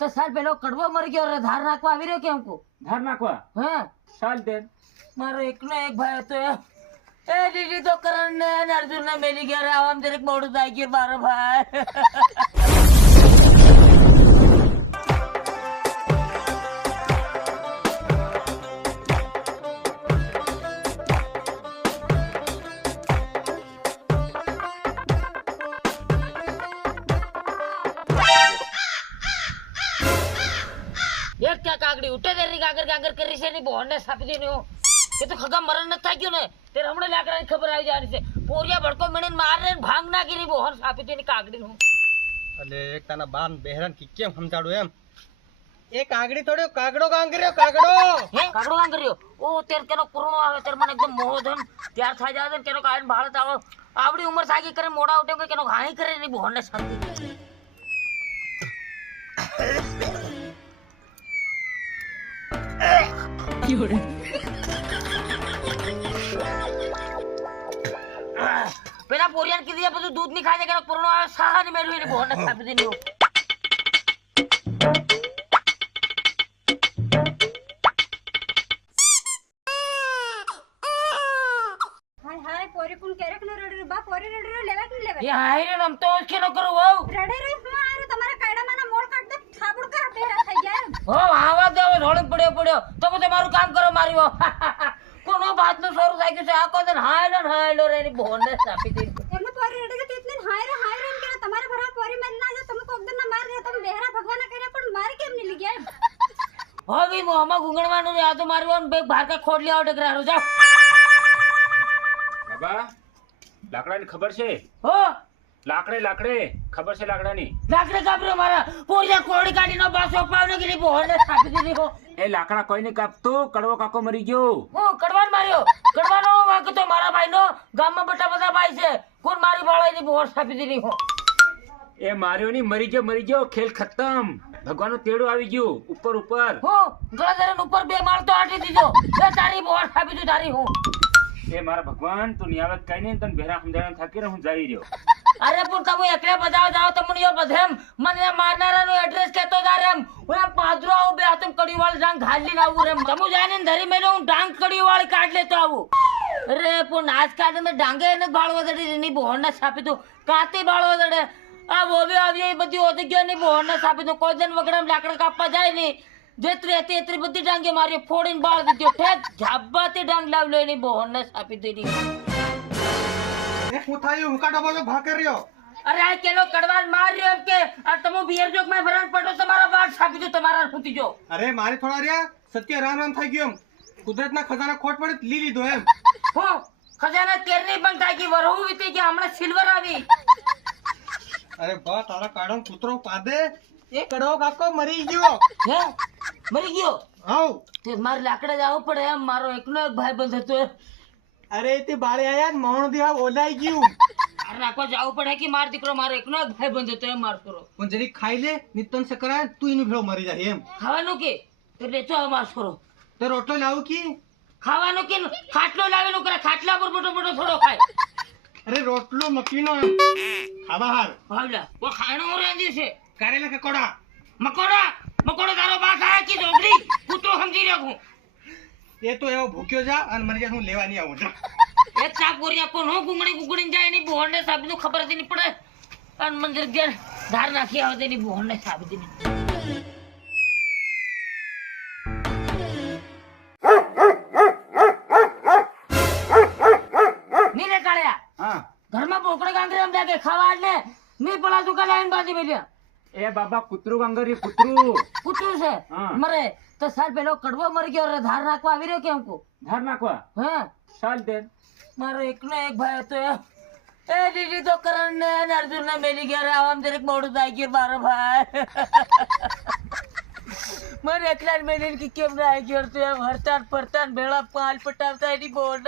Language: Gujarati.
तो साल पेलो कड़वो मर गयो रे धार नाखवा આવી રહ્યો કેમ કો धार नाखवा હા चाल दे મારો એકનો એક ભાઈ હતો એ દીદી તો કરણ ને અર્જુન ને મેલી ગયા રે આમ દરેક મોડું થઈ ગયું મારો ભાઈ एक क्या कागड़ी उठे देरी कागर कागर करी से नहीं बोहने सापी देने हो ये तो खगा मरण न था क्यों ने तेरे हमने लाकर खबर आई जाने से पोरिया भड़को मिणन मार रहे भांग ना गिरी बोहन सापी देनी कागड़ी नु अले एक ताना बान बेहरन की केम समझाडो एम ए कागड़ी थोड़ो कागड़ो कांग करयो कागड़ो हे कागड़ो कांग करयो ओ तेर केनो पुराणो आवे तेर मन एकदम मोहधन त्यार था जावे केनो कायन भारत आवे आवड़ी उम्र सागी करे मोड़ा उठे के केनो हाई करे नहीं बोहने सापी पेला पोरियान की दिया બધું दूध नहीं खाए के पुराणो आवे साहा नहीं मेरू नहीं बोहने सापी देनी हो पोरी केरक न रडरे बा पोरी रडरे लेवा की लेवा ये हाय रे हम तो उसके न करू वाओ रडे रे हुआ आरे तुम्हारा कायड़ा माना मोड़ काट दे थाबड़ का बेरा થઈ જાય हो आवा दे ढोल પડ્યો તો હું તમારું કામ કરો માર્યો કોનો બાત નો સોરું થઈ ગયું છે આકો દન હાયલો રે ની બોને સાપી દે એમને પોરી રડે કે ઇતને હાય રે કે તમારે ભરા પોરી મત ના જો તમે કોક દન ના માર દે તમે બેહરા ભગવાન કરે પણ માર કેમ નહીં લઈ ગયા हो भी મોહમાં ગુંગણવાનું આ તો મારવો બે બહાર કા ખોડ લે આવ ડગરારો જાવ बाबा लाकड़ा ની ખબર છે हो લાકડે ખબર છે લાકડાની લાકડે કાપરો મારા પોરિયા કોડી કાઢીનો બાસો પાવને ગરી બોને સાપી દીધી હો એ લાકડા કોઈ નહીં કાપતું કડવો કાકો મરી ગયો હું કડવાન માર્યો કડવાનો વાક તો મારા ભાઈનો ગામમાં બટા બધા ભાઈ છે કોણ મારી બાળાની બોર સાપી દીધી હો એ માર્યો ની મરી ગયો ખેલ ખતમ ભગવાનનો તેડો આવી ગયો ઉપર હો ગળાધરન ઉપર બે માળ તો આટી દીધો એ તારી બોર સાપી દી તારી હું એ મારા ભગવાન તું નિયાવત કઈ નહીં તને બેરા સમજાવવાનું થાકી રહ્યો હું જઈ રહ્યો અરે પણ તમે એકલે બજાવ જાવ તમને યો બધેમ મને મારનારાનો એડ્રેસ કેતો જા રેમ હું પાદરો આવું બે હાથમ કડી વાળ ડાંગ ઘાલી લાવું રેમ તમુ જાને ધરી મેલો હું ડાંગ કડી વાળ કાઢ લેતો આવું અરે પણ આજ કાઢે મે ડાંગે ને બાળવો દડી ની બોહણ સાપી તો કાતી બાળવો દડે આ બોબે આવી એ બધી ઓતી ગયો ની બોહણ સાપી તો કોઈ જન વગડમ લાકડા કાપવા જાય ની જેતરી હતી એટલી બધી ડાંગે મારી ફોડીને બાળ દીધો ઠેક ઝાબાતી ડાંગ લાવ લો એની બોહણ સાપી દીધી એ હું થાયું હું કાડો બોલો ભા કર્યો अरे आ केलो कड़वान मार रहे हो के और तुम बियर जोक में भरण पड़ो तुम्हारा बात छापी दो तुम्हारा फूटी जो अरे मारे थोड़ा रिया सत्य राम થઈ ગયો કુદરતના ખજાના ખોટ પડે લી લીધો એમ हो खजाना तेरनी बंद था कि वरहु बीते कि हमने सिल्वर आवी अरे बा તારા કાડો કૂતરો પાદે એ કડો કાકો મરી ગયો હે મરી ગયો આવ તે માર લાકડા જાવ પડે એમ મારો એકનો એક ભાઈ બંધ હતો અરે તે બાળે આયા મોણ દિયા ઓલાઈ ગયું અરે રાખવા જાવ પડે કે માર દીકરો મારો એકનો એક ભાઈ બંધ હતો એમ માર કરો પણ જરી ખાઈ લે નિતન સકરાય તું એનું ભેળો મરી જાય એમ ખાવાનું કે તો લેતો માર કરો તો રોટલો લાવ કી ખાવાનું કે ખાટલો લાવેલો કરે ખાટલા પર મોટો મોટો થોડો ખાય અરે રોટલો મકીનો ખાવા હાર ભાવલા વો ખાણો રેંદી છે કારેલા કકોડા મકોડો તારો બાસ આયા કે ડોગરી કૂતરો સમજી રહ્યો હું એ તો એવો ભૂખ્યો જા અને મરી જા હું લેવા નહીં આવું જા એક ચા પોરિયા કોણ હું ગુંગણી જાય ની બોહણને સાબી નું ખબર જ નહીં પડે અને મંદિર ઘેર ધાર નાખી આવે તેની બોહણને સાબી દીધી નીને કાળ્યા હા ઘરમાં બોકડે ગાંગરે એમ લાગે ખાવા ને ની પડા દુકાન આવીને બાંધી બેઠ્યા એ બાબા કૂતરું ગાંગરી કૂતરું કૂતરું છે હા. મરે તો સાલ પેલો કડવો મરી ગયો રે ધાર નાખવા આવી રહ્યો કેમ કો ધાર નાખવા હા ચાલ દે મારો એકનો એક ભાઈ હતો એ દીદી તો કરણ ને અર્જુન ને મેલી ગયા રે આમ દરેક મોડું થઈ ગયું મારો ભાઈ મારે એકલા મેલી કે કેમ ના આવી ગયો તો હરતાન પરતાન ભેળા પાલ પટાવતા એની બોર્ડ